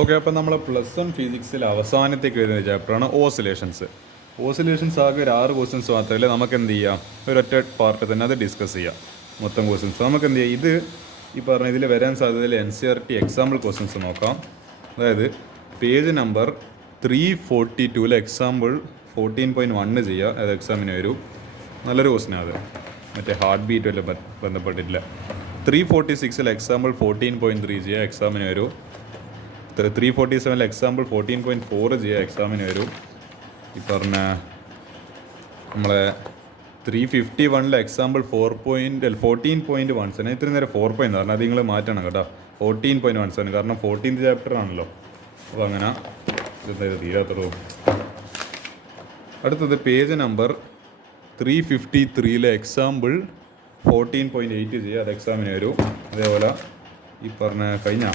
Okay, അപ്പോൾ നമ്മൾ +1 ഫിസിക്സിൽ അവസാനത്തേക്ക് വരുന്ന ചാപ്റ്ററാണ് ഓസിലേഷൻസ്. ഓസിലേഷൻസ് ആകെ ഒരു 6 ക്വസ്റ്റ്യൻസ് മാത്രമല്ല, നമുക്ക് എന്ത് ചെയ്യാം, ഒരൊറ്റ പാർട്ട് തന്നെ അത് ഡിസ്കസ് ചെയ്യാം. മൊത്തം ക്വസ്റ്റ്യൻസ് നമുക്ക് എന്ത് ചെയ്യാം, ഇത് ഈ പറഞ്ഞ ഇതിൽ വരാൻ സാധ്യതയിൽ NCERT എക്സാമ്പിൾ ക്വസ്റ്റ്യൻസ് നോക്കാം. അതായത് പേജ് നമ്പർ 342 എക്സാമ്പിൾ 14.1 ചെയ്യുക. അത് എക്സാമിന് വരും. നല്ലൊരു ക്വസ്റ്റ്യനാണ് അത്, മറ്റേ ഹാർട്ട് ബീറ്റ് വല്ല ബന്ധപ്പെട്ടിട്ടില്ല. 346 എക്സാമ്പിൾ 14.3 ചെയ്യുക, എക്സാമിന് വരും. 347 എക്സാമ്പിൾ 14.4 ചെയ്യുക, എക്സാമിന് വരും. ഈ പറഞ്ഞ നമ്മളെ 351 എക്സാമ്പിൾ 14.17 ഇത്രയും നേരം 4 പോയിന്റ് പറഞ്ഞാൽ അത് നിങ്ങൾ മാറ്റണം കേട്ടോ. 14.17 കാരണം 14th ചാപ്റ്റർ ആണല്ലോ. അപ്പോൾ അങ്ങനെ തീരാത്തുള്ളൂ. അടുത്തത് പേജ് നമ്പർ 353 എക്സാമ്പിൾ 14.8 ചെയ്യുക, അത് എക്സാമിന് വരും. അതേപോലെ ഈ പറഞ്ഞ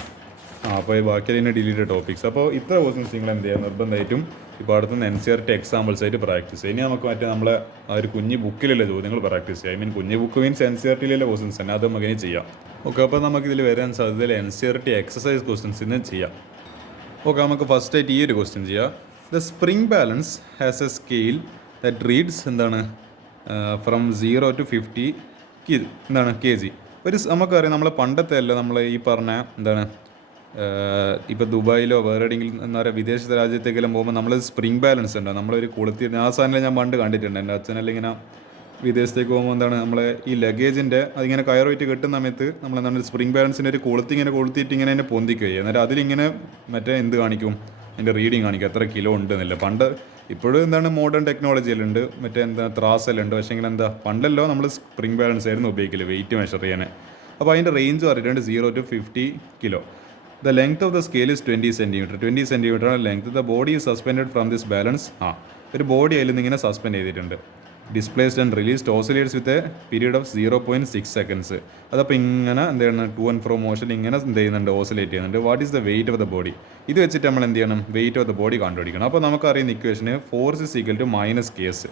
അപ്പോൾ ഈ ബാക്കി അതിൻ്റെ ഡിലീറ്റഡ് ടോപ്പിക്സ്. അപ്പോൾ ഇത്ര ക്വസ്റ്റ്യൻസ് നിങ്ങൾ എന്ത് ചെയ്യുക, നിർബന്ധമായിട്ടും ഇപ്പോൾ അടുത്തുനിന്ന് NCERT എക്സാമ്പിൾസ് ആയിട്ട് പ്രാക്ടീസ് ചെയ്യുക. ഇനി നമുക്ക് മറ്റേ നമ്മളെ ആ ഒരു കുഞ്ഞ് ബുക്കിലുള്ള ചോദ്യങ്ങൾ പ്രാക്ടീസ് ചെയ്യുക. ഐ മീൻ കുഞ്ഞ് ബുക്ക് മീൻസ് NCERTയിലെ ക്വസ്റ്റ്യൻസ് തന്നെ, അത് നമുക്ക് ഇനി ചെയ്യാം. ഓക്കെ, അപ്പോൾ നമുക്കിതിൽ വരാൻ സാധ്യതയിൽ NCERT എക്സസൈസ് ക്വസ്റ്റ്യൻസ് ഇന്ന് ചെയ്യാം. ഓക്കെ, നമുക്ക് ഫസ്റ്റ് ആയിട്ട് ഈ ഒരു ക്വസ്റ്റ്യൻ ചെയ്യാം. The spring balance has A scale that reads എന്താണ് ഫ്രം 0 to 50 എന്താണ് kg. നമുക്കറിയാം നമ്മൾ പണ്ടത്തെ അല്ല നമ്മൾ ഈ പറഞ്ഞ എന്താണ് ഇപ്പോൾ ദുബായിലോ വേറെ എവിടെയെങ്കിലും എന്താ പറയുക വിദേശ രാജ്യത്തേക്കെല്ലാം പോകുമ്പോൾ നമ്മൾ സ്പ്രിംഗ് ബാലൻസ് ഉണ്ടോ, നമ്മളൊരു കൊളുത്തി ആ സാധനം ഞാൻ പണ്ട് കണ്ടിട്ടുണ്ട്. എൻ്റെ അച്ഛനെല്ലാം ഇങ്ങനെ വിദേശത്തേക്ക് പോകുമ്പോൾ എന്താണ് നമ്മളെ ഈ ലഗേജിൻ്റെ അതിങ്ങനെ കയറുമായിട്ട് കെട്ടുന്ന സമയത്ത് നമ്മളെന്താണ് സ്പ്രിംഗ് ബാലൻസിൻ്റെ ഒരു കൊളുത്തി ഇങ്ങനെ കൊളുത്തിയിട്ട് ഇങ്ങനെ തന്നെ പൊന്തിക്കുകയും എന്നിട്ട് അതിലിങ്ങനെ മറ്റേ എന്ത് കാണിക്കും, അതിൻ്റെ റീഡിങ് കാണിക്കും എത്ര കിലോ ഉണ്ടെന്നില്ല. പണ്ട് ഇപ്പോഴും എന്താണ് മോഡേൺ ടെക്നോളജിയെല്ലാം ഉണ്ട്, മറ്റേ എന്താ ത്രാസെല്ലാം ഉണ്ട്. പക്ഷേ ഇങ്ങനെ എന്താ പണ്ടല്ലോ നമ്മൾ സ്പ്രിംഗ് ബാലൻസ് ആയിരുന്നു ഉപയോഗിക്കില്ല വെയിറ്റ് മെഷർ ചെയ്യാൻ. അപ്പോൾ അതിൻ്റെ റേഞ്ച് പറഞ്ഞിട്ടുണ്ട് 0 to 50 kilo. The length of the scale is 20 centimeter. 20 centimeter ആണ് length. The body is suspended from this balance. ഒരു ബോഡി അതിൽ നിന്ന് ഇങ്ങനെ സസ്പെൻഡ് ചെയ്തിട്ടുണ്ട്. Displaced and released oscillates with a period of 0.6 seconds. അതപ്പോൾ ഇങ്ങനെ എന്താണ് ടു ആൻഡ് ഫ്രോ മോഷൻ ഇങ്ങനെ എന്ത് ചെയ്യുന്നുണ്ട്, ഓസിലേറ്റ് ചെയ്യുന്നുണ്ട്. What is the weight of the body? ഇത് വെച്ചിട്ട് നമ്മൾ എന്ത് ചെയ്യണം, വെയിറ്റ് ഓഫ് ദ ബോഡി കണ്ടുപിടിക്കണം. അപ്പോൾ നമുക്കറിയുന്ന equation force is equal to minus കേസ്.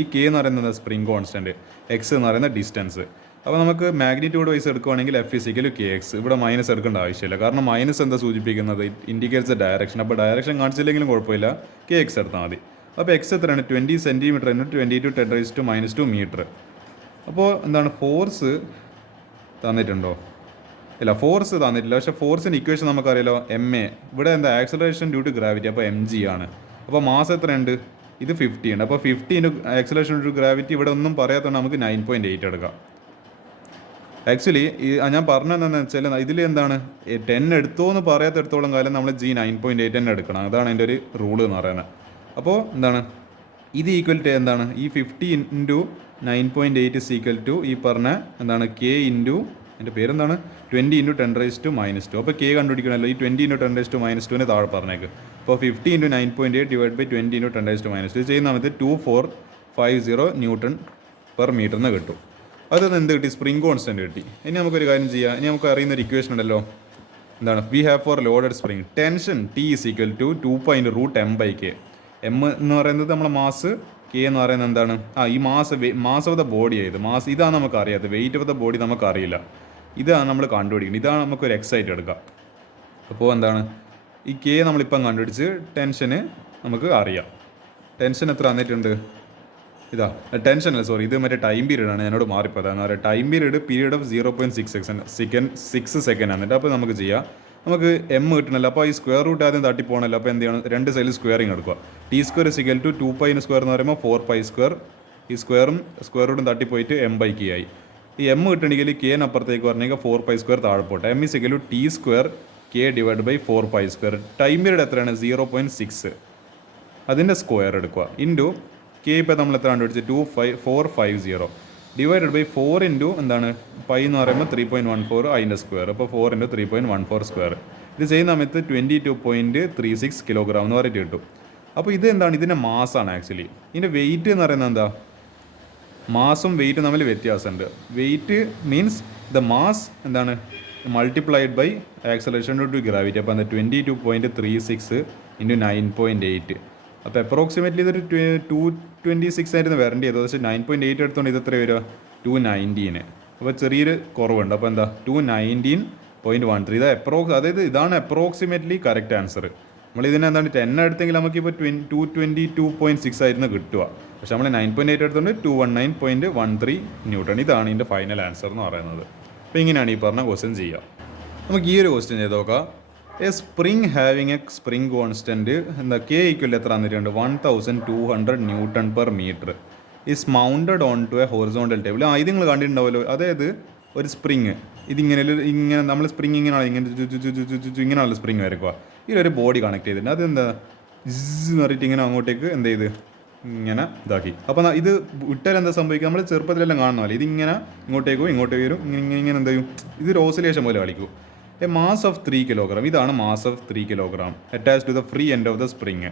ഈ കെ എന്ന് പറയുന്നത് സ്പ്രിംഗ് കോൺസ്റ്റൻറ്റ്, എക്സ് എന്ന് പറയുന്ന ഡിസ്റ്റൻസ്. അപ്പോൾ നമുക്ക് മാഗ്നിറ്റ്യൂഡ് വൈസ് എടുക്കുകയാണെങ്കിൽ F = kx. ഇവിടെ മൈനസ് എടുക്കേണ്ട ആവശ്യമില്ല, കാരണം മൈനസ് എന്താ സൂചിപ്പിക്കുന്നത്, ഇൻഡിക്കേറ്റ്സ് ദ ഡയറക്ഷൻ. അപ്പോൾ ഡയറക്ഷൻ കാണിച്ചില്ലെങ്കിലും കുഴപ്പമില്ല, kx എടുത്താൽ മതി. അപ്പോൾ എക്സ് എത്രയാണ്, 20 സെൻറ്റിമീറ്റർ എന്ന് 20 to 10⁻² മീറ്റർ. അപ്പോൾ എന്താണ് ഫോഴ്സ് തന്നിട്ടുണ്ടോ? ഇല്ല, ഫോഴ്സ് തന്നിട്ടില്ല. പക്ഷേ ഫോഴ്സിൻ്റെ ഇക്വേഷൻ നമുക്കറിയാലോ, MA. ഇവിടെ എന്താ ആക്സലറേഷൻ ഡ്യൂ ടു ഗ്രാവിറ്റി, അപ്പോൾ mg ആണ്. അപ്പോൾ മാസ് എത്രയുണ്ട്, ഇത് 50 ഉണ്ട്. അപ്പോൾ 50 into acceleration due to gravity ഇവിടെ ഒന്നും പറയാത്തതുകൊണ്ട് നമുക്ക് 9.8 എടുക്കാം. ആക്ച്വലി ഞാൻ പറഞ്ഞതെന്ന് വെച്ചാൽ ഇതിൽ എന്താണ് 10 എടുത്തോ എന്ന് പറയാത്തടത്തോളം കാലം നമ്മൾ 9.8 തന്നെ എടുക്കണം. അതാണ് എൻ്റെ ഒരു റൂള് എന്ന് പറയുന്നത്. അപ്പോൾ എന്താണ് ഇത് ഈക്വൽ ടു എന്താണ്, ഈ 50 ഇൻറ്റു 9.8 ഇസ് ഈക്വൽ ടു ഈ പറഞ്ഞ എന്താണ് കെ ഇൻറ്റു എൻ്റെ പേരെന്താണ് 20 ഇൻറ്റു 10⁻². അപ്പോൾ കെ കണ്ടുപിടിക്കണമല്ലോ, ഈ 20 ഇൻറ്റു 10⁻²ന് താഴെ പറഞ്ഞേക്ക്. അപ്പോൾ 50 ഇൻറ്റു 9.8 ഡിവൈഡ് ബൈ 20 ഇൻറ്റു 10⁻². ഇത് ചെയ്യുന്ന സമയത്ത് 2450 ന്യൂട്ടൺ പെർ മീറ്ററിന് കിട്ടും. അത് എന്ത് കിട്ടി, സ്പ്രിംഗ് കോൺസ്റ്റൻറ്റ് കിട്ടി. ഇനി നമുക്കൊരു കാര്യം ചെയ്യാം. ഇനി നമുക്ക് അറിയുന്നൊരു ഇക്വേഷൻ ഉണ്ടല്ലോ, എന്താണ് we have for loaded spring tension T = 2.√m/k. M എന്ന് പറയുന്നത് നമ്മളെ മാസ്, K എന്ന് പറയുന്നത് എന്താണ്, ഈ മാസ് ഓഫ് ദ ബോഡി ആയത് മാസ്. ഇതാണ് നമുക്ക് അറിയാത്തത്, വെയിറ്റ് ഓഫ് ദ ബോഡി നമുക്കറിയില്ല. ഇതാണ് നമ്മൾ കണ്ടുപിടിക്കുന്നത്. ഇതാണ് നമുക്കൊരു എക്സൈറ്റ് എടുക്കാം. അപ്പോൾ എന്താണ് ഈ K നമ്മളിപ്പം കണ്ടുപിടിച്ച് ടെൻഷന് നമുക്ക് അറിയാം. ടെൻഷൻ എത്ര തന്നിട്ടുണ്ട്, ഇതാ ടെൻഷൻ അല്ല സോറി, ഇത് മറ്റേ ടൈം പീരീഡ് ആണ്, എന്നോട് മാറിപ്പോയത്. എന്ന് പറയുക ടൈം പീരീഡ് ഓഫ് 0.6 സെക്കൻഡ് എന്നിട്ട്. അപ്പോൾ നമുക്ക് ചെയ്യാം, നമുക്ക് M കിട്ടണമല്ലോ. അപ്പോൾ ഈ സ്ക്വയർ റൂട്ട് ആദ്യം തട്ടിപ്പോകണമല്ലോ. അപ്പോൾ എന്ത് ചെയ്യണം, രണ്ട് സൈഡിൽ സ്ക്വയറിങ് എടുക്കുക. T² = 2π² എന്ന് പറയുമ്പോൾ 4π². ഈ സ്ക്വയർ റൂട്ടും തട്ടിപ്പോയിട്ട് m/k ആയി. ഈ M കിട്ടണമെങ്കിൽ K അപ്പുറത്തേക്ക് പറഞ്ഞെങ്കിൽ 4π² താഴെ പോട്ടെ. M = T² K / 4π². Time period എത്രയാണ്, 0.6. അതിൻ്റെ സ്ക്വയർ എടുക്കുക ഇൻറ്റു K. ഇപ്പോൾ നമ്മൾ എത്ര കണ്ടുപിടിച്ച് 2450 ഡിവൈഡഡ് ബൈ 4 ഇൻറ്റു എന്താണ് പൈ എന്ന് പറയുമ്പോൾ 3.14 അതിൻ്റെ സ്ക്വയർ. അപ്പോൾ 4 ഇൻറ്റു 3.14². ഇത് ചെയ്യുന്ന സമയത്ത് 22.36 കിലോഗ്രാം എന്ന് പറഞ്ഞിട്ട് കിട്ടും. അപ്പോൾ ഇത് എന്താണ്, ഇതിൻ്റെ മാസാണ് ആക്ച്വലി. ഇതിൻ്റെ വെയിറ്റ് എന്ന് പറയുന്നത് എന്താ, മാസും വെയിറ്റും തമ്മിൽ വ്യത്യാസമുണ്ട്. വെയിറ്റ് മീൻസ് ദ മാസ് എന്താണ് multiplied by acceleration due to gravity. അപ്പോൾ എന്താ 22.36 ഇൻറ്റു 9.8. അപ്പോൾ അപ്രോക്സിമേറ്റ്ലി ഇതൊരു 226 ആയിരുന്നു വരേണ്ടി ചെയ്തത്. പക്ഷേ 9.8 എടുത്തുകൊണ്ട് ഇത് എത്ര വരിക, 219. അപ്പോൾ ചെറിയൊരു കുറവുണ്ട്. അപ്പോൾ എന്താ 219 0.13. ഇത് അതായത് ഇതാണ് അപ്രോക്സിമേറ്റ്ലി കറക്റ്റ് ആൻസർ. നമ്മൾ ഇതിന് എന്താണ് 10 എടുത്തെങ്കിൽ നമുക്കിപ്പോൾ 222.6 ആയിരുന്നു കിട്ടുക. പക്ഷെ നമ്മൾ 9.8 എടുത്തുകൊണ്ട് 219.13 ന്യൂട്ടൺ. ഇതാണ് ഇതിൻ്റെ ഫൈനൽ ആൻസർ എന്ന് പറയുന്നത്. അപ്പോൾ ഇങ്ങനെയാണ് ഈ പറഞ്ഞ ക്വസ്റ്റ്യൻ ചെയ്യുക. നമുക്ക് ഈ ഒരു ക്വസ്റ്റ്യൻ ചെയ്ത് നോക്കാം. A spring having a spring constant എന്താ കെ ഈക്വൽ എത്ര തന്നിട്ടുണ്ട് 1200 newton per metre is mounted on to a horizontal table. ഇത് നിങ്ങൾ കണ്ടിട്ടുണ്ടാവുമല്ലോ. അതായത് ഒരു സ്പ്രിങ് ഇങ്ങനെ നമ്മൾ സ്പ്രിങ് ഇങ്ങനെയുള്ള സ്പ്രിങ് വരയ്ക്കുക. ഇതിലൊരു ബോഡി കണക്ട് ചെയ്തിട്ടുണ്ട്. അതെന്താ എന്ന് പറഞ്ഞിട്ട് ഇങ്ങനെ അങ്ങോട്ടേക്ക് എന്ത് ചെയ്ത് ഇങ്ങനെ ഇതാക്കി. അപ്പോൾ ഇത് വിട്ടാൽ എന്താ സംഭവിക്കുക, നമ്മൾ ചെറുപ്പത്തിലെല്ലാം കാണുന്ന പോലെ ഇതിങ്ങനെ ഇങ്ങോട്ടേക്കും ഇങ്ങോട്ടേക്ക് വരും, ഇങ്ങനെ എന്ത് ചെയ്യും, ഇതൊരു ഓസിലേഷൻ പോലെ കളിക്കും. A mass of 3 kilogram. ഇതാണ് mass of 3 kilogram attach to the free end of the spring.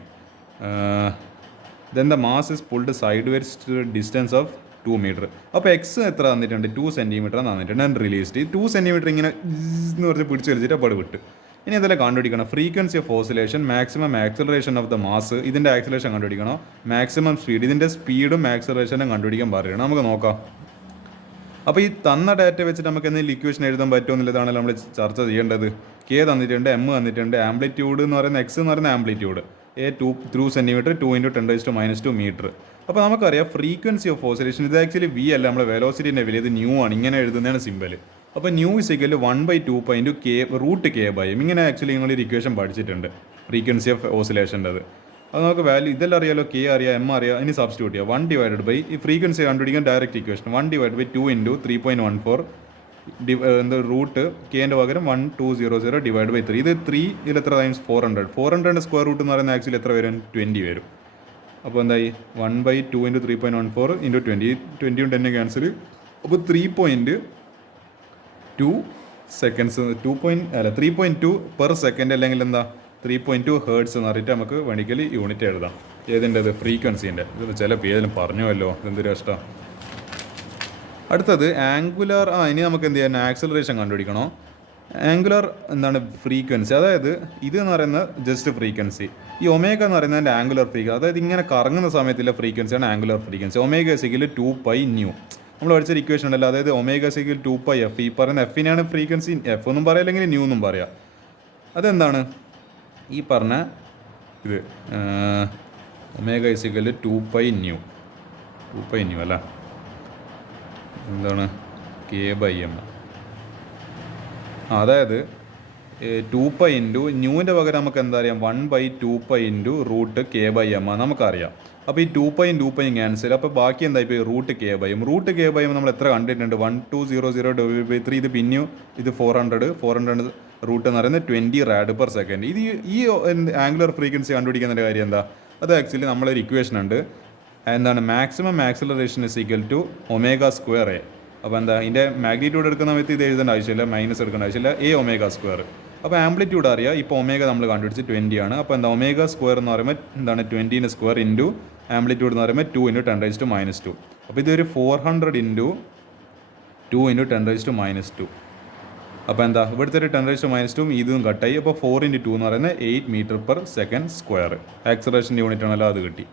Then the mass is pulled sidewards distance of 2 metre. അപ്പോൾ എക്സ് എത്ര തന്നിട്ടുണ്ട് 2 സെൻറ്റിമീറ്റർ തന്നിട്ടുണ്ട്. ആൻഡ് റിലീസ്ഡ് 2 സെൻറ്റിമീറ്റർ ഇങ്ങനെ എന്ന് പറഞ്ഞ് പിടിച്ച് വലിച്ചിട്ട് അപ്പോൾ വിട്ട്. ഇനി അതെല്ലാം കണ്ടുപിടിക്കണം. Frequency of oscillation, maximum acceleration of the mass, ഇതിൻ്റെ ആക്സിലറേഷൻ കണ്ടുപിടിക്കണം. മാക്സിമം സ്പീഡ്, ഇതിൻ്റെ സ്പീഡും ആക്സിലറേഷനും കണ്ടുപിടിക്കാൻ പറയണം. നമുക്ക് നോക്കാം. അപ്പോൾ ഈ തന്ന ഡാറ്റ വെച്ചിട്ട് നമുക്ക് എന്തെങ്കിലും ഇക്വേഷൻ എഴുതാൻ പറ്റുമോ എന്നുള്ളതാണല്ലോ നമ്മൾ ചർച്ച ചെയ്യേണ്ടത്. കെ തന്നിട്ടുണ്ട്, എം തന്നിട്ടുണ്ട്, ആംപ്ലിറ്റ്യൂഡ് എന്ന് പറയുന്ന എക്സ് എന്ന് പറയുന്ന ആംപ്ലിറ്റ്യൂഡ്, 2 സെൻറ്റിമീറ്റർ, 2 × 10⁻² മീറ്റർ. അപ്പോൾ നമുക്കറിയാം ഫ്രീക്വൻസി ഓഫ് ഓസിലേഷൻ, ഇത് ആക്ച്വലി വി അല്ല, നമ്മുടെ വെലോസിറ്റിൻ്റെ വില, ഇത് ന്യൂ ആണ്. ഇങ്ങനെ എഴുതുന്നതാണ് സിമ്പൽ. അപ്പോൾ ന്യൂ = 1/2π√k/m. ഇങ്ങനെ ആക്ച്വലി നിങ്ങളൊരു ഇക്വേഷൻ പഠിച്ചിട്ടുണ്ട് ഫ്രീക്വൻസി ഓഫ് ഓസിലേഷൻ്റെത്. അത് നമുക്ക് വാല്യൂ ഇതെല്ലാം അറിയാലോ, കെ അറിയാം, എം അറിയാം. ഇനി സബ്സ്റ്റിറ്റ്യൂട്ട് ചെയ്യുക. 1/, ഈ ഫ്രീക്വൻസി കണ്ടുപിടിക്കാൻ ഡയറക്റ്റ് ഇക്വേഷൻ 1/2 × 3.14 എന്താ റൂട്ട് കെൻ്റെ പകരം 1200 / 3. ഇത് 3 ഇതിൽ എത്ര ടൈംസ് 400 സ്ക്വയർ റൂട്ട് എന്ന് പറയുന്നത് ആക്ച്വലി എത്ര വരും 20 വരും. അപ്പോൾ എന്തായി 1/2 × 3.14 × 20 10 ക്യാൻസൽ. അപ്പോൾ 3.2 സെക്കൻഡ്സ് 3.2 പെർ സെക്കൻഡ് അല്ലെങ്കിൽ എന്താ 3.2 ഹേർട്സ് എന്ന് പറഞ്ഞിട്ട് നമുക്ക് വേണമെങ്കിൽ യൂണിറ്റ് എഴുതാം. ഏതിൻ്റെ അത് ഫ്രീക്വൻസീൻ്റെ. ഇത് ചില പേരിലും പറഞ്ഞുവല്ലോ, ഇതെന്തൊരു കഷ്ടം. അടുത്തത് ആംഗുലർ. ഇനി നമുക്ക് എന്ത് ചെയ്യാൻ, ആക്സിലറേഷൻ കണ്ടുപിടിക്കണോ. ആംഗുലർ എന്താണ് ഫ്രീക്വൻസി, അതായത് ഇത് എന്ന് പറയുന്നത് ജസ്റ്റ് ഫ്രീക്വൻസി. ഈ ഒമേഗ എന്ന് പറയുന്നതിൻ്റെ ആംഗുലർ ഫ്രീക്വൻസി, അതായത് ഇങ്ങനെ കറങ്ങുന്ന സമയത്തുള്ള ഫ്രീക്വൻസിയാണ് ആംഗുലർ ഫ്രീക്വൻസി. Omega = 2π nu. നമ്മൾ പഠിച്ചൊരു ഇക്വേഷൻ ഉണ്ടല്ലോ, അതായത് ഒമേഗ = 2πf. ഈ പറയുന്ന എഫിനാണ് ഫ്രീക്വൻസി. എഫ് ഒന്നും പറയാം, അല്ലെങ്കിൽ ന്യൂ എന്നും പറയാം. അതെന്താണ് ഈ പറഞ്ഞ ഇത് ഒമേഗ = 2π ന്യൂ. 2π ന്യൂ അല്ല, എന്താണ് k/m. അതായത് 2π × ന്യൂവിൻ്റെ പകരം നമുക്ക് എന്താ അറിയാം 1/2π × √k/m നമുക്കറിയാം. അപ്പോൾ ഈ 2π ക്യാൻസൽ. അപ്പോൾ ബാക്കി എന്തായിപ്പോൾ √k/m. √k/m നമ്മൾ എത്ര കണ്ടിട്ടുണ്ട് 1200 / 3. ഇത് പിന്നെയും ഇത് 400 റൂട്ട് എന്ന് പറയുന്നത് 20 rad/s. ഇത് ഈ ആംഗുലർ ഫ്രീക്വൻസി കണ്ടുപിടിക്കുന്നതിൻ്റെ കാര്യം എന്താ, അത് ആക്ച്വലി നമ്മളൊരു ഇക്വേഷൻ ഉണ്ട്. എന്താണ് മാക്സിമം ആക്സിലറേഷൻ = ω². അപ്പോൾ എന്താ ഇതിൻ്റെ മാഗ്നിറ്റ്യൂഡ് എടുക്കുന്ന സമയത്ത് ഇത് എഴുതേണ്ട ആവശ്യമില്ല, മൈനസ് എടുക്കേണ്ട ആവശ്യമില്ല, ω². അപ്പോൾ ആംപ്ലിറ്റ്യൂഡ് അറിയാം. ഇപ്പോൾ ഒമേഗ നമ്മൾ കണ്ടുപിടിച്ച് 20 ആണ്. അപ്പോൾ എന്താ ω² എന്ന് പറയുമ്പോൾ എന്താണ് 20² ആംപ്ലിറ്റ്യൂഡ് എന്ന് പറയുമ്പോൾ 2 × 10⁻². അപ്പോൾ ഇതൊരു 400 × 2 × 10⁻². അപ്പോൾ എന്താ ഇവിടുത്തെ ഒരു 10⁻², ഇതും കട്ടായി. അപ്പോൾ 4 × 2 എന്ന് പറയുന്നത് 8 m/s². ആക്സിലറേഷൻ യൂണിറ്റ് ആണല്ലോ, അത് കിട്ടി.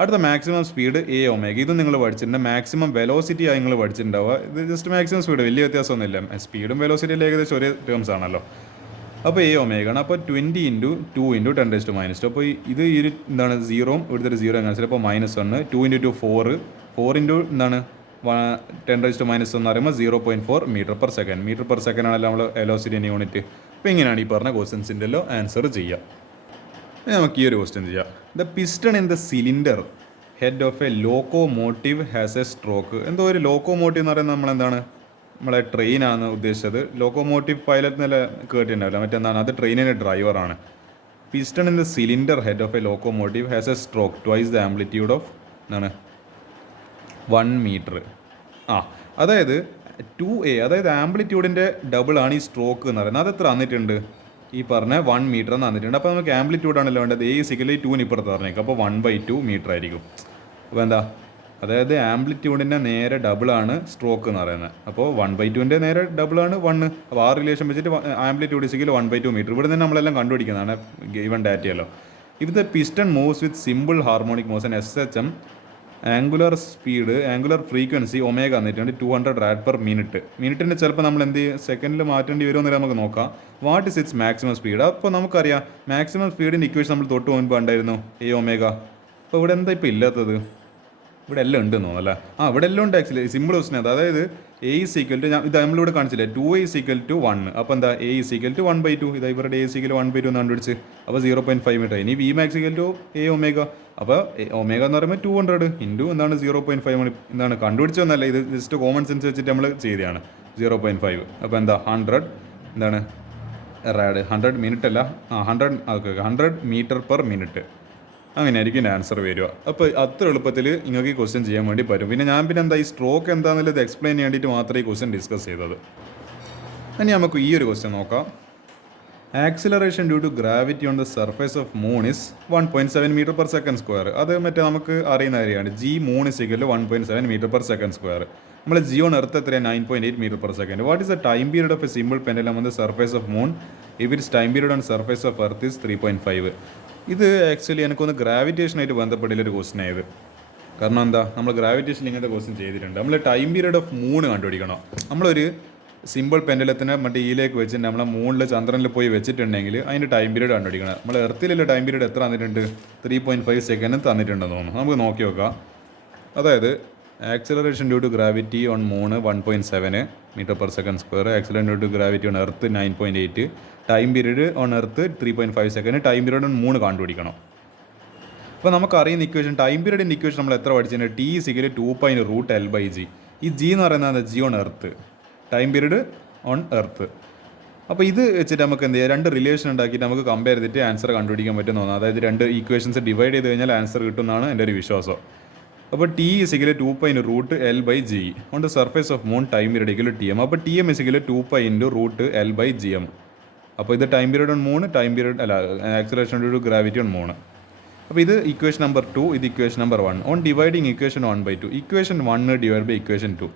അടുത്ത മാക്സിമം സ്പീഡ് ω. ഇതും നിങ്ങൾ പഠിച്ചിട്ടുണ്ട്. മാക്സിമം വെലോസിറ്റി ആയി നിങ്ങൾ പഠിച്ചിട്ടുണ്ടാവുക. ഇത് ജസ്റ്റ് മാക്സിമം സ്പീഡ്, വലിയ വ്യത്യാസമൊന്നുമില്ല. സ്പീഡും വെലോസിറ്റിയും ഏകദേശം ഒരേ ടേംസ് ആണല്ലോ. അപ്പോൾ ω ആണ്. അപ്പോൾ 20 × 2 × 10⁻². അപ്പോൾ ഇത് ഈ ഒരു എന്താണ് 0, ഇവിടുത്തെ ഒരു 0 ക്യാൻസൽ. അപ്പോൾ -1. 2 × 2 4 എന്താണ് 10⁻⁻1 എന്ന് പറയുമ്പോൾ 0.4 m/s. m/s ആണല്ലോ നമ്മൾ വെലോസിറ്റിൻ്റെ യൂണിറ്റ്. അപ്പോൾ ഇങ്ങനെയാണ് ഈ പറഞ്ഞ ക്വസ്റ്റ്യൻസിൻ്റെ എല്ലാം ആൻസർ ചെയ്യുക. നമുക്ക് ഈ ഒരു ക്വസ്റ്റ്യൻ ചെയ്യാം. The piston in the cylinder head of A locomotive has A stroke. എന്തോ ഒരു ലോക്കോമോട്ടീവ് എന്ന് പറയുന്നത് നമ്മളെന്താണ്, നമ്മളെ ട്രെയിനാണ് ഉദ്ദേശിച്ചത്. ലോക്കോമോട്ടീവ് പൈലറ്റ് എന്നല്ല കേട്ടിട്ടുണ്ടാവില്ല, മറ്റെന്താണ്, അത് ട്രെയിനിൻ്റെ ഡ്രൈവറാണ്. Piston in the cylinder head of A locomotive has A stroke twice the amplitude of എന്താണ് 1 മീറ്റർ. അതായത് 2a, അതായത് ആംപ്ലിറ്റ്യൂഡിൻ്റെ ഡബിളാണ് ഈ സ്ട്രോക്ക് എന്ന് പറയുന്നത്. അതെത്ര തന്നിട്ടുണ്ട്, ഈ പറഞ്ഞ 1 മീറ്റർ എന്ന് തന്നിട്ടുണ്ട്. അപ്പോൾ നമുക്ക് ആംപ്ലിറ്റ്യൂഡാണല്ലോ വേണ്ടത്. a = 2 ഇപ്പുറത്ത് പറഞ്ഞേക്കും. അപ്പോൾ 1/2 മീറ്റർ ആയിരിക്കും. അപ്പോൾ എന്താ, അതായത് ആംപ്ലിറ്റ്യൂഡിൻ്റെ നേരെ ഡബിളാണ് സ്ട്രോക്ക് എന്ന് പറയുന്നത്. അപ്പോൾ 1/2ൻ്റെ നേരെ ഡബിളാണ് 1. അപ്പോൾ ആ റിലേഷൻ വെച്ചിട്ട് ആംപ്ലിറ്റ്യൂഡ് = 1/2 മീറ്റർ. ഇവിടെ നിന്ന് നമ്മളെല്ലാം കണ്ടുപിടിക്കുന്നതാണ് ഗിവൺ ഡാറ്റയല്ലോ. If the piston moves with simple harmonic motion SHM angular speed, angular frequency omega തന്നിട്ടുണ്ട് 200 റാഡ് പെർ മിനിറ്റ്. മിനിറ്റിന് ചിലപ്പോൾ നമ്മൾ എന്ത് ചെയ്യും, സെക്കൻഡിൽ മാറ്റേണ്ടി വരുമെന്നില്ല, നമുക്ക് നോക്കാം. What is its maximum speed? അപ്പോൾ നമുക്കറിയാം മാക്സിമം സ്പീഡിൻ്റെ ഇക്വേഷൻ നമ്മൾ തൊട്ട് മുൻപ് ഉണ്ടായിരുന്നു, എ ഒമേഗ. അപ്പോൾ ഇവിടെ എന്താ ഇപ്പോൾ ഇല്ലാത്തത്? ഇവിടെ എല്ലാം ഉണ്ടെന്ന് തോന്നുന്നല്ലേ. ഇവിടെ എല്ലാം ഉണ്ട് ആക്ച്വലി. സിമ്പിൾ ക്വസ്റ്റൻ അത്. അതായത് എ ഈസ് ഈക്വൽ ടു, ഇത് നമ്മളിവിടെ കാണിച്ചില്ലേ, 2a ഈസ് ഈക്വൽ ടു 1. അപ്പോൾ എന്താ എ ഈസ് ഈക്വൽ ടു 1/2. ഇതാ ഇവരുടെ എ ഈസ് ഈക്വൽ 1/2 എന്ന് കണ്ടുപിടിച്ച്. അപ്പോൾ 0.5 മീറ്റർ. ഇനി V max equal to A omega. അപ്പോൾ ഒമേഗ എന്ന് പറയുമ്പോൾ 200 ഇൻറ്റു എന്താണ് 0.5 എന്താണ് കണ്ടുപിടിച്ചതെന്നല്ല, ഇത് ജസ്റ്റ് കോമൺ സെൻസ് വെച്ചിട്ട് നമ്മൾ ചെയ്തതാണ്. 0.5. അപ്പോൾ എന്താ 100 എന്താണ് റാഡ്, 100 മിനിറ്റ് അല്ല, 100 മീറ്റർ പെർ മിനിറ്റ്. അങ്ങനെയായിരിക്കും ആൻസർ വരിക. അപ്പോൾ അത്ര എളുപ്പത്തിൽ നിങ്ങൾക്ക് ഈ ക്വസ്റ്റ്യൻ ചെയ്യാൻ വേണ്ടി പറ്റും. പിന്നെ എന്താ ഈ സ്ട്രോക്ക് എന്താണെന്നുള്ളത് എക്സ്പ്ലെയിൻ ചെയ്യാൻ വേണ്ടിയിട്ട് മാത്രമേ ഈ ക്വസ്റ്റ്യൻ ഡിസ്കസ് ചെയ്തത്. ഇനി നമുക്ക് ഈ ഒരു ക്വസ്റ്റ്യൻ നോക്കാം. Acceleration due to gravity on the surface of moon is 1.7 metre per second square. അത് നമുക്ക് അറിയുന്ന കാര്യമാണ്. G moon is equal to 1.7 metre per second square. നമ്മൾ ജി ഓൺ എർത്ത് എത്രയാണ്? 9.8 metre per second. What is the time period of a simple pendulum on the surface of moon if its time period on surface of earth is 3.5. ഇത് actually എനിക്കൊന്ന് ഗ്രാവിറ്റേഷനായിട്ട് ബന്ധപ്പെട്ടുള്ളൊരു question ആയത്. കാരണം എന്താ, നമ്മൾ gravitation ഇങ്ങനത്തെ question ചെയ്തിട്ടുണ്ട്. നമ്മൾ ടൈം പീരിയഡ് ഓഫ് മൂൺ കണ്ടുപിടിക്കണം. നമ്മളൊരു സിമ്പിൾ പെൻഡലത്തിനെ മറ്റേ ഈയിലേക്ക് വെച്ചിട്ട് നമ്മളെ മൂണിൽ ചന്ദ്രനിൽ പോയി വെച്ചിട്ടുണ്ടെങ്കിൽ അതിൻ്റെ ടൈം പീരിയഡ് കണ്ടുപിടിക്കണം. നമ്മൾ എർത്തിലുള്ള ടൈം പീരിയഡ് എത്ര തന്നിട്ടുണ്ട്? 3.5 സെക്കൻഡ് തന്നിട്ടുണ്ടെന്ന് തോന്നുന്നു. നമുക്ക് നോക്കി നോക്കാം. അതായത് acceleration due to gravity on moon 1.7 metre per second square. Acceleration due to gravity on earth 9.8. Time period on earth 3.5 second. Time period on moon കണ്ടുപിടിക്കണം. അപ്പോൾ നമുക്കറിയുന്ന ഇക്വേഷൻ, ടൈം പീരീഡിൻ്റെ ഇക്വേഷൻ നമ്മൾ എത്ര പഠിച്ചിട്ടുണ്ട്? T is equal 2π√L/g. ഈ g എന്ന് പറയുന്നത് g on earth, time period on earth. അപ്പോൾ ഇത് വെച്ചിട്ട് നമുക്ക് എന്ത് ചെയ്യാം, രണ്ട് റിലേഷൻ ഉണ്ടാക്കിയിട്ട് നമുക്ക് കമ്പയർ ചെയ്തിട്ട് ആൻസർ കണ്ടുപിടിക്കാൻ പറ്റുന്ന തോന്നുന്നു. അതായത് രണ്ട് ഈക്വേഷൻസ് ഡിവൈഡ് ചെയ്ത് കഴിഞ്ഞാൽ ആൻസർ കിട്ടുമെന്നാണ് എൻ്റെ ഒരു വിശ്വാസം. അപ്പോൾ T is equal 2π√L/g on the surface of moon time period equal T M. അപ്പോൾ ടി എം ഇസിക്കൽ 2π√L/gm. അപ്പോൾ ഇത് time period on moon, time period അല്ല acceleration due to gravity on moon. അപ്പോൾ ഇത് ഇക്വേഷൻ നമ്പർ 2, ഇത് equation number 1. On dividing equation 1/2, equation 1 divide by equation 2.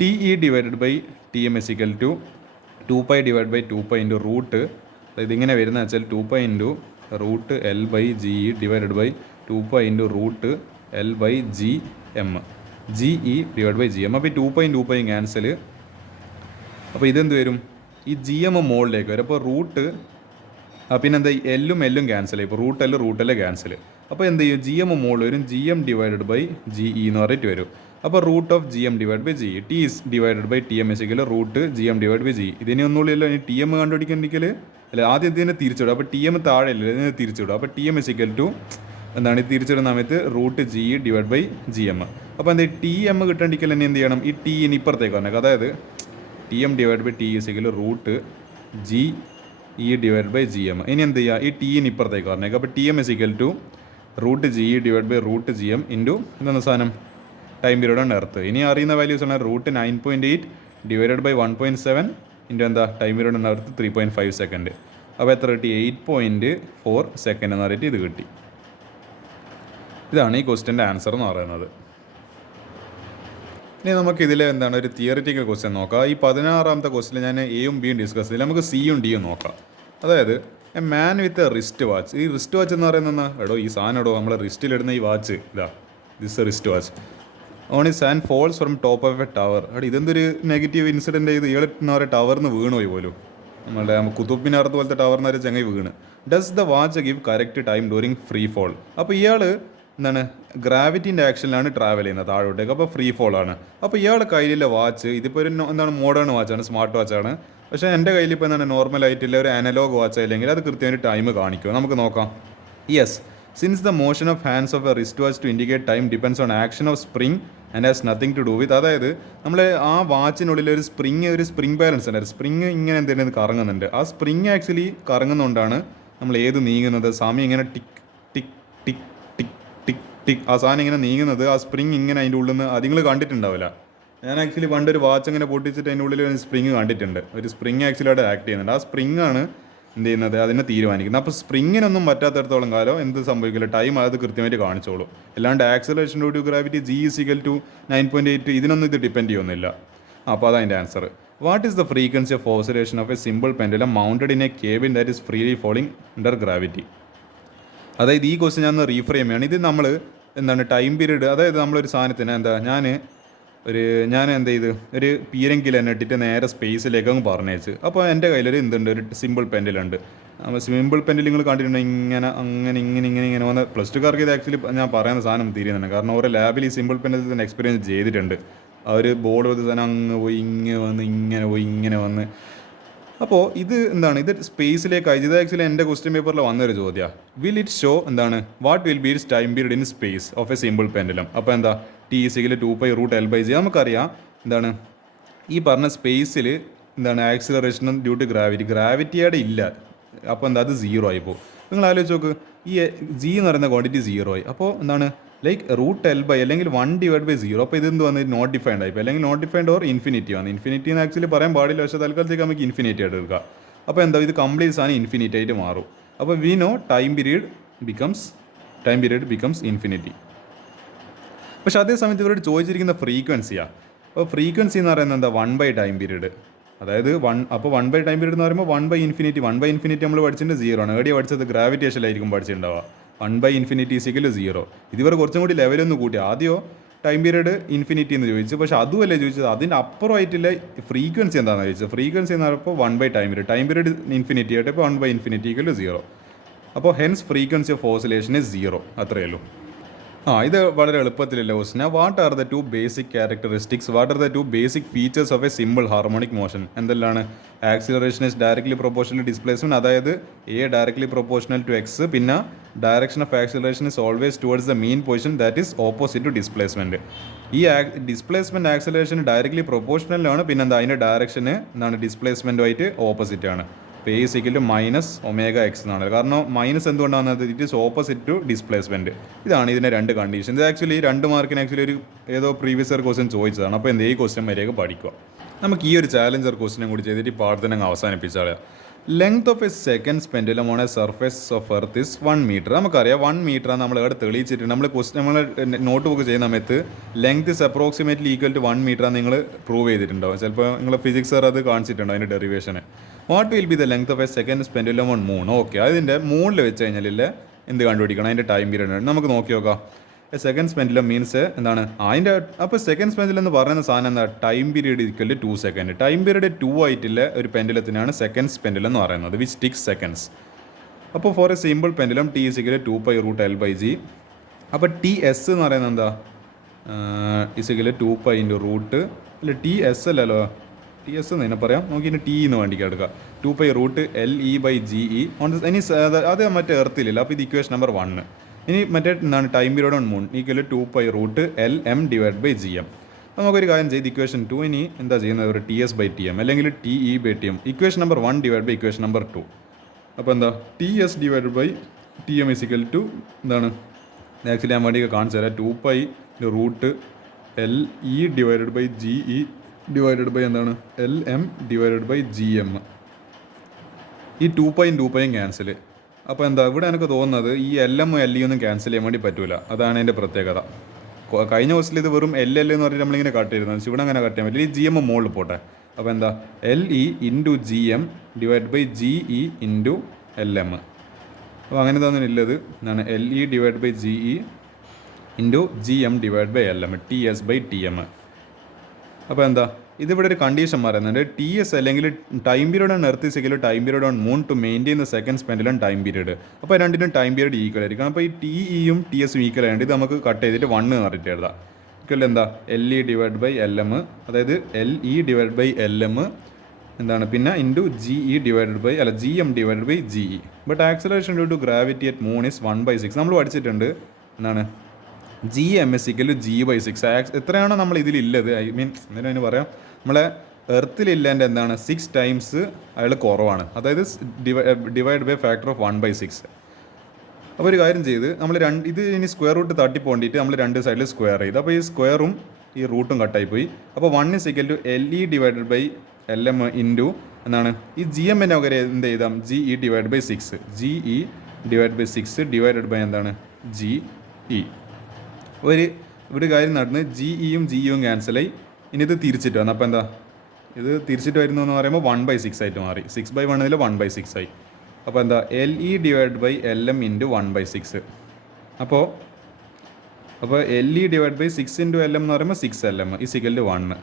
T E divided by T M is equal to 2π divide by 2π into root. ഇതിങ്ങനെ വരുന്നത് വെച്ചാൽ 2π into root L/g divided by 2π into root L/gm. G E divide by G M. അപ്പോൾ ഈ 2πയും 2πയും cancel. അപ്പോൾ ഇതെന്ത് വരും? ഈ G M മുകളിലേക്ക് വരും. അപ്പോൾ റൂട്ട് പിന്നെന്താ എല്ലും ക്യാൻസൽ ചെയ്യും. ഇപ്പോൾ റൂട്ട് എൽ ക്യാൻസൽ. അപ്പോൾ എന്ത് ചെയ്യും? ജി എം മുകളിൽ വരും. G M divided by G E എന്ന് പറഞ്ഞിട്ട് വരും. അപ്പോൾ root of G M divide by G E. T is divided by T M is equal root G M divide by G. ഇതിനെ ഒന്നുമില്ലല്ലോ. ഇനി ടി എം കണ്ടുപിടിക്കണമെങ്കിൽ അല്ല, ആദ്യം ഇതിനെ തിരിച്ചിടും. അപ്പോൾ ടി എം താഴെ അല്ലേ, ഇതിനെ തിരിച്ചിടും. അപ്പോൾ ടി എം ഇസിക്കൽ ടു എന്താണ് തിരിച്ചിടുന്ന സമയത്ത് root G E divide by G M. അപ്പോൾ എന്താ ടി എം കിട്ടണമെങ്കിൽ തന്നെ എന്ത് ചെയ്യണം? ഈ ടി ഇനി ഇപ്പുറത്തേക്ക് വന്നേക്കാം. അതായത് T M divide by T is equal root G E divide by G M. ഇനി എന്ത് ചെയ്യുക? ഈ ടി ഇനി ഇപ്പുറത്തേക്ക് പറഞ്ഞേക്കാം. അപ്പോൾ T M is equal to root G E divide by root G M into എന്താണ് സാധനം? Time period on earth. ഇനി അറിയുന്ന വാല്യൂസ് ആണ് റൂട്ട് 9.8 ഡിവൈഡഡ് ബൈ 1.7 ഇൻറ്റു എന്താ time period on earth 3.5 second. അപ്പോൾ എത്ര കിട്ടി? 8.4 സെക്കൻഡ് എന്ന് പറഞ്ഞിട്ട് ഇത് കിട്ടി. ഇതാണ് ഈ ക്വസ്റ്റ്യൻ്റെ ആൻസർ എന്ന് പറയുന്നത്. ഇനി നമുക്ക് ഇതിൽ എന്താണ് ഒരു തിയറിറ്റിക്കൽ ക്വസ്റ്റ്യൻ നോക്കാം. ഈ 16ാമത്തെ ക്വസ്റ്റ്യൻ ഞാൻ എയും ബിയും ഡിസ്കസ് ചെയ്തില്ല. നമുക്ക് സിയും ഡിയും നോക്കാം. അതായത് a man with a wrist watch. ഈ റിസ്റ്റ് വാച്ച് എന്ന് പറയുന്നത് എടോ ഈ സാധനം എടോ നമ്മളെ റിസ്റ്റിലിടുന്ന ഈ വാച്ച് ഇതാ, this wrist watch on is and falls from top of a tower. അവിടെ ഇതെന്തൊരു നെഗറ്റീവ് ഇൻസിഡൻറ്റ് ചെയ്ത് ഇയാൾ എന്ന് പറയുക ടവറിന്ന് വീണുപോയി പോലും. നമ്മളുടെ കുത്തുബ് മിനാർ പോലത്തെ ടവറിന് ഒരു ചങ്ങി വീണ്. Does the watch give correct time during free fall. അപ്പോൾ ഇയാൾ എന്താണ് ഗ്രാവിറ്റീൻ്റെ ആക്ഷനിലാണ് ട്രാവൽ ചെയ്യുന്നത് താഴോട്ടേക്ക്. അപ്പോൾ ഫ്രീ ഫോൾ ആണ്. അപ്പോൾ ഇയാളുടെ കയ്യിലുള്ള വാച്ച് ഇതിപ്പോൾ ഒരു എന്താണ് മോഡേൺ വാച്ചാണ്, സ്മാർട്ട് വാച്ചാണ്. പക്ഷേ എൻ്റെ കയ്യിൽ ഇപ്പോൾ എന്താണ് നോർമലായിട്ടുള്ള ഒരു അനലോഗ് വാച്ച് അല്ലെങ്കിൽ അത് കൃത്യമായിട്ട് ടൈം കാണിക്കും. നമുക്ക് നോക്കാം. Yes, since the motion of hands of a wrist watch to indicate time depends on action of spring and has nothing to do with. അതായത് നമ്മൾ ആ വാച്ചിനുള്ളിൽ ഒരു സ്പ്രിങ് ബാലൻസ് ഉണ്ട്. സ്പ്രിങ് ഇങ്ങനെ എന്തെങ്കിലും കറങ്ങുന്നുണ്ട്. ആ സ്പ്രിങ് ആക്ച്വലി കറങ്ങുന്നതുകൊണ്ടാണ് നമ്മൾ ഏത് നീങ്ങുന്നത്. സമയം ഇങ്ങനെ ടിക് ടിക് ടിക് ടിക് ടിക് ടിക് ആ സാധനം ഇങ്ങനെ നീങ്ങുന്നത്. ആ സ്പ്രിങ് ഇങ്ങനെ അതിൻ്റെ ഉള്ളിൽ നിന്ന് അത് നിങ്ങൾ കണ്ടിട്ടുണ്ടാവില്ല. ഞാൻ ആക്ച്വലി പണ്ടൊരു വാച്ച് ഇങ്ങനെ പൊട്ടിച്ചിട്ട് അതിൻ്റെ ഉള്ളിൽ ഒരു സ്പ്രിങ് കണ്ടിട്ടുണ്ട്. ഒരു സ്പ്രിങ് ആക്ച്വലി അവിടെ ആക്ട് ചെയ്യുന്നുണ്ട്. ആ സ്പ്രിങ് ആണ് എന്ത് ചെയ്യുന്നത്, അതിനെ തീരുമാനിക്കുന്നത്. അപ്പോൾ സ്പ്രിങ്ങിനൊന്നും പറ്റാത്തടത്തോളം കാലം എന്ത് സംഭവിക്കില്ല, ടൈം അത് കൃത്യമായിട്ട് കാണിച്ചോളൂ. അല്ലാണ്ട് acceleration due to gravity G is equal to 9.8 ഇതിനൊന്നും ഇത് ഡിപ്പെൻഡ് ചെയ്യുന്നില്ല. അപ്പോൾ അതതിൻ്റെ answer. What is the frequency of oscillation of a simple pendulum mounted in a cabin that is freely falling under gravity. അതായത് ഈ ക്വസ്റ്റ്യൻ ഞാൻ ഒന്ന് റീഫ്രെയിം ചെയ്യണം. ഇത് നമ്മൾ എന്താണ് ടൈം പീരീഡ്, അതായത് നമ്മളൊരു സാധനത്തിന് ഞാൻ എന്ത് ചെയ്ത് ഒരു പീരെങ്കിൽ എന്നെ ഇട്ടിട്ട് നേരെ സ്പേസിലേക്ക് അങ്ങ് പറഞ്ഞേച്ച്. അപ്പോൾ എൻ്റെ കയ്യിലൊരു എന്തുണ്ട്, ഒരു സിമ്പിൾ പെൻഡിലുണ്ട്. അപ്പോൾ സിമ്പിൾ പെൻഡിൽ നിങ്ങൾ കണ്ടിട്ടുണ്ടെങ്കിൽ ഇങ്ങനെ അങ്ങനെ ഇങ്ങനെ വന്ന് പ്ലസ് ടു കാർക്ക് ഇത് ആക്ച്വലി ഞാൻ പറയുന്ന സാധനം തിരിയുന്നുണ്ട്. കാരണം ഓരോ ലാബിൽ ഈ സിമ്പിൾ പെൻഡിൽ തന്നെ എക്സ്പീരിയൻസ് ചെയ്തിട്ടുണ്ട്. ആ ഒരു ബോർഡ് വെച്ച് സാധനം അങ്ങ് പോയി ഇങ്ങനെ വന്ന് അപ്പോൾ ഇത് എന്താണ്, ഇത് സ്പേസിലേക്ക് അയച്ചു. ഇത് ആക്ച്വലി എൻ്റെ ക്വസ്റ്റ്യൻ പേപ്പറിൽ വന്നൊരു ചോദ്യമാണ്. വിൽ ഇറ്റ് ഷോ എന്താണ് what will B it's time period in space of a simple pendulum. അപ്പോൾ എന്താ T=2π√L/g. നമുക്കറിയാം എന്താണ് ഈ പറഞ്ഞ സ്പേസിൽ എന്താണ് ആക്സിലറേഷനും ഡ്യൂ ടു ഗ്രാവിറ്റിയുടെ ഇല്ല. അപ്പോൾ എന്താ അത് 0 ആയിപ്പോൾ. നിങ്ങൾ ആലോചിച്ച് നോക്ക്, ഈ ജി എന്ന് പറയുന്ന ക്വാണ്ടിറ്റി 0 ആയി. അപ്പോൾ എന്താണ് √L/, അല്ലെങ്കിൽ 1/0. അപ്പോൾ ഇതെന്ത് വന്ന് നോട്ട് ഡിഫൈൻഡ് ആയിപ്പോൾ, അല്ലെങ്കിൽ നോട്ട് ഡിഫൈൻഡ് ഓർ ഇൻഫിനിറ്റി ആണ്. ഇൻഫിനിറ്റി എന്ന് ആക്ച്വലി പറയാൻ പാടില്ല, പക്ഷേ തൽക്കാലത്തേക്ക് നമുക്ക് ഇൻഫിനിറ്റി ആയിട്ട് എടുക്കാം. അപ്പോൾ എന്താ ഇത് കംപ്ലീറ്റ് സാധനം ഇൻഫിനിറ്റി ആയിട്ട് മാറും. അപ്പോൾ we know time period becomes infinity. പക്ഷേ അതേ സമയത്ത് ഇവരോട് ചോദിച്ചിരിക്കുന്ന ഫ്രീക്വൻസിയാണ്. അപ്പോൾ ഫ്രീക്വൻസി എന്ന് പറയുന്നത് എന്താ 1/, ടൈം പീരീഡ്. അതായത് അപ്പോൾ 1/, ടൈം പീരീഡ് എന്ന് പറയുമ്പോൾ 1/∞ നമ്മൾ പഠിച്ചിട്ട് 0 ആണ്. എവിടെയാണ് പഠിച്ചത്? ഗ്രാവിറ്റേഷനിലായിരിക്കും പഠിച്ചിട്ടുണ്ടാവുക. 1/∞ 0. ഇതിവർ കുറച്ചും കൂടി ലെവലൊന്ന് കൂട്ടി. ആദ്യമോ ടൈം പീരീഡ് ഇൻഫിനിറ്റി എന്ന് ചോദിച്ചു, പക്ഷേ അതുമല്ലേ ചോദിച്ചത്, അതിൻ്റെ അപ്പുറമായിട്ടില്ല ഫ്രീക്വൻസി എന്താണെന്ന് ചോദിച്ചത്. ഫ്രീക്വൻസി എന്ന് പറയുമ്പോൾ 1/, ടൈം പീരീഡ് ഇൻഫിനിറ്റി ആയിട്ട് ഇപ്പോൾ 1/∞ 0. അപ്പോൾ hence frequency of oscillation is 0. അത്രയേ ഉള്ളൂ. ഇത് വളരെ എളുപ്പത്തിലുള്ള question. What are the 2 basic characteristics, what are the 2 basic features of a simple harmonic motion? എന്തെല്ലാം? Acceleration is directly proportional to displacement, അതായത് A directly proportional to X. പിന്നെ direction of acceleration is always towards the mean position that is opposite to displacement. ഈ displacement acceleration directly പ്രൊപ്പോർഷണലാണ്. പിന്നെന്താ അതിൻ്റെ direction എന്താണ് ഡിസ്പ്ലേസ്മെൻറ്റുമായിട്ട് opposite ആണ്. അപ്പോൾ A =−ωx എന്നാണ്. കാരണം മൈനസ് എന്തുകൊണ്ടാണ്? It is opposite to displacement. ഇതാണ് ഇതിൻ്റെ 2 കണ്ടീഷൻ. ഇത് ആക്ച്വലി 2 മാർക്കിന് ആക്ച്വലി ഒരു ഏതോ പ്രീവിയസ് ഇയർ ക്വസ്റ്റ്യൻ ചോദിച്ചതാണ്. അപ്പോൾ ഈ ക്വസ്റ്റ്യൻ വരെയൊക്കെ പഠിക്കുക. നമുക്ക് ഈ ഒരു ചാലഞ്ചർ ക്വസ്റ്റ്യനും കൂടി ചെയ്തിട്ട് ഈ പാഠത്തിനെ അവസാനിപ്പിച്ചാൽ, length of a second pendulum on a surface of earth is 1 metre. നമുക്കറിയാം 1 മീറ്റർ നമ്മൾ ഇവിടെ തെളിയിച്ചിട്ടുണ്ട്. നമ്മൾ നോട്ട് ബുക്ക് ചെയ്യുന്ന സമയത്ത് length is approximately equal to 1 metre നിങ്ങൾ പ്രൂവ് ചെയ്തിട്ടുണ്ടാവും. ചിലപ്പോൾ നിങ്ങൾ ഫിസിക്സ് സാർ അത് കാണിച്ചിട്ടുണ്ടോ അതിൻ്റെ derivation. What will be the length of a second pendulum on moon? Okay, അതിൻ്റെ മൂണിൽ വെച്ച് കഴിഞ്ഞാൽ എന്ത് കണ്ടുപിടിക്കണം? അതിൻ്റെ ടൈം പീരീഡ് നമുക്ക് നോക്കി നോക്കാം. എ സെക്കൻഡ് പെൻഡുലം മീൻസ് എന്താണ് അതിൻ്റെ. അപ്പോൾ സെക്കൻഡ് പെൻഡുലം എന്ന് പറയുന്ന സാധനം എന്താ? Time period equal to 2 second. Time period 2 ആയിട്ടുള്ള ഒരു പെൻഡുലത്തിനാണ് സെക്കൻഡ്സ് പെൻഡുലം എന്ന് പറയുന്നത്, വിച്ച് ടിക്സ് സെക്കൻഡ്സ്. അപ്പോൾ for a simple pendulum T=2π√L/g. അപ്പോൾ TS എന്ന് പറയുന്നത് എന്താ? =2π × അല്ല TS അല്ലല്ലോ, TS എന്ന് തന്നെ പറയാം. നമുക്ക് ഇനി T എന്ന് വേണ്ടിക്ക് എടുക്കാം. 2π√LE/GE. ഇനി അത് മറ്റേ എർത്തിലില്ല. അപ്പോൾ ഇത് ഇക്വേഷൻ നമ്പർ 1. ഇനി മറ്റേ എന്താണ് time period on moon =2π√LM/GM. നമുക്കൊരു കാര്യം ചെയ്ത് ഇക്വേഷൻ 2 ഇനി എന്താ ചെയ്യുന്നത്? ഒരു TS/TM അല്ലെങ്കിൽ TE/TM. Equation number 1 / equation number 2. അപ്പോൾ എന്താ TS/TM എന്താണ്? ആക്ച്വലി ഞാൻ വേണ്ടി കാണിച്ചു തരാം. 2π√LE/GE എന്താണ്? LM/GM. ഈ 2πയും 2πയും ക്യാൻസൽ. അപ്പോൾ എന്താ ഇവിടെ എനിക്ക് തോന്നുന്നത് ഈ LM LE ഒന്നും ക്യാൻസൽ ചെയ്യാൻ വേണ്ടി പറ്റൂല. അതാണ് എൻ്റെ പ്രത്യേകത. കഴിഞ്ഞ ക്വസ്റ്റിൽ ഇത് വെറും LL എന്ന് പറഞ്ഞിട്ട് നമ്മളിങ്ങനെ കട്ട് ചെയ്തിരുന്നത്. പക്ഷേ ഇവിടെ അങ്ങനെ കട്ട് ചെയ്യാൻ പറ്റില്ല. ഈ GM മുകളിൽ പോട്ടെ. അപ്പോൾ എന്താ LE × GM /GE × LM. അപ്പോൾ അങ്ങനെ തന്നില്ലത് എന്താണ്? LE / GE × GM /LM TS/TM. അപ്പോൾ എന്താ ഇതിവിടെ ഒരു കണ്ടീഷൻ പറയുന്നുണ്ട്. TS അല്ലെങ്കിൽ time period on earth is time period on moon to maintain the seconds pendulum time period. അപ്പോൾ രണ്ടിനും ടൈം പീരീഡ് ഈക്വൽ ആയിരിക്കും. അപ്പോൾ ഈ TEയും TSയും ഈക്വൽ ആയതുകൊണ്ട് ഇത് നമുക്ക് കട്ട് ചെയ്തിട്ട് 1 എന്ന് പറഞ്ഞിട്ട് എഴുതാം. ഈക്വൽ എന്താ? LE / LM, അതായത് LE / LM എന്താണ്? പിന്നെ GM / GE. But acceleration due to gravity at moon is 1/6. നമ്മൾ പഠിച്ചിട്ടുണ്ട് എന്താണ്? GM = G/6. എത്രയാണോ നമ്മൾ ഇതിലുള്ളത്, ഐ മീൻ എന്തിനാണ് പറയാം, നമ്മളെ എർത്തിലില്ലേൻ്റെ എന്താണ് 6 ടൈംസ് അയാൾ കുറവാണ്. അതായത് ഡിവൈഡ് ബൈ ഫാക്ടർ ഓഫ് 1/6. അപ്പോൾ ഒരു കാര്യം ചെയ്ത് നമ്മൾ ഇത് ഇനി സ്ക്വയർ റൂട്ട് തട്ടി പോണ്ടിയിട്ട് നമ്മൾ 2 സൈഡിൽ സ്ക്വയർ ചെയ്ത്, അപ്പോൾ ഈ സ്ക്വയറും ഈ റൂട്ടും കട്ടായിപ്പോയി. അപ്പോൾ 1 = LE / LM എന്താണ്? ഈ GM ഒക്കെ എന്ത് ചെയ്താം? GE / 6. GE / 6 ഡിവൈഡഡ് ബൈ എന്താണ്? GE. ഒരു കാര്യം നടന്ന് GEയും GEയും ക്യാൻസലായി. ഇനി ഇത് തിരിച്ചിട്ട് വന്നു. അപ്പോൾ എന്താ ഇത് തിരിച്ചിട്ട് വരുന്നു എന്ന് പറയുമ്പോൾ 1/6 ആയിട്ട് മാറി. 6/1 1/6 ആയി. അപ്പോൾ എന്താ? LE / LM × 1/6. അപ്പോൾ അപ്പോൾ L E divide by 6 × LM എന്ന് പറയുമ്പോൾ 6 LM ഈസിക്കൽ ടു 1.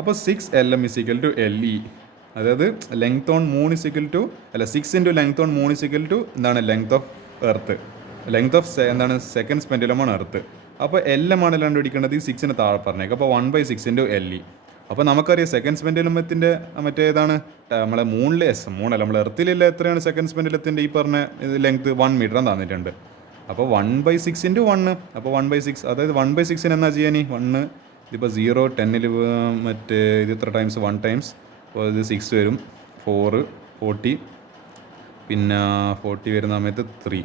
അപ്പോൾ 6 LM ഈസിക്കൽ ടു LE. അതായത് length on moon is equal to 6 × length on moon is equal to എന്താണ് length of earth, length of എന്താണ് സെക്കൻഡ്സ് പെൻഡുലമാണ് എർത്ത്. അപ്പോൾ LM ആണ് കണ്ടുപിടിക്കേണ്ടത് ഈ 6 താഴെ പറഞ്ഞേക്കാം. അപ്പോൾ 1/6 × LE. അപ്പോൾ നമുക്കറിയാം സെക്കൻഡ്സ് പെൻഡുലമത്തിൻ്റെ മറ്റേതാണ് നമ്മളെ മൂണിലെ മൂണല്ല നമ്മൾ എർത്തിലില്ല എത്രയാണ് സെക്കൻഡ്സ് പെൻഡുലത്തിൻ്റെ ഈ പറഞ്ഞ ലെങ്ത് 1 മീറ്റർ തന്നിട്ടുണ്ട്. അപ്പോൾ 1/6 × 1. അപ്പോൾ 1/6 അതായത് 1/6 എന്നാ ചെയ്യാൻ 1 ഇതിപ്പോൾ 0 10 മറ്റേ ഇത് ഇത്ര ടൈംസ് 1 ടൈംസ്. അപ്പോൾ ഇത് 6 വരും, 4 40, പിന്നെ 40 വരുന്ന സമയത്ത് 3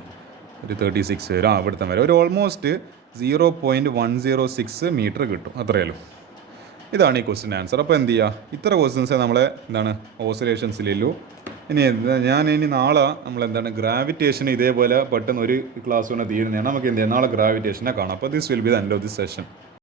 ഒരു 36 വരും. ഇവിടുത്തെ വരെ ഒരു ഓൾമോസ്റ്റ് 0.106 മീറ്റർ കിട്ടും. അത്രയല്ലോ. ഇതാണ് ഈ ക്വസ്റ്റ്യൻ ആൻസർ. അപ്പോൾ എന്ത് ചെയ്യുക, ഇത്ര ക്വസ്റ്റ്യൻസ് നമ്മളെ എന്താണ് ഓസിലേഷൻസിലുള്ളൂ. ഇനി നാളെ നമ്മളെന്താണ് ഗ്രാവിറ്റേഷൻ ഇതേപോലെ പെട്ടെന്ന് ഒരു ക്ലാസ് കൊണ്ട് തീരുന്നതാണ്. നമുക്ക് എന്ത് ചെയ്യാം, നാളെ ഗ്രാവിറ്റേഷനെ കാണാം. അപ്പോൾ this will be the end of this session.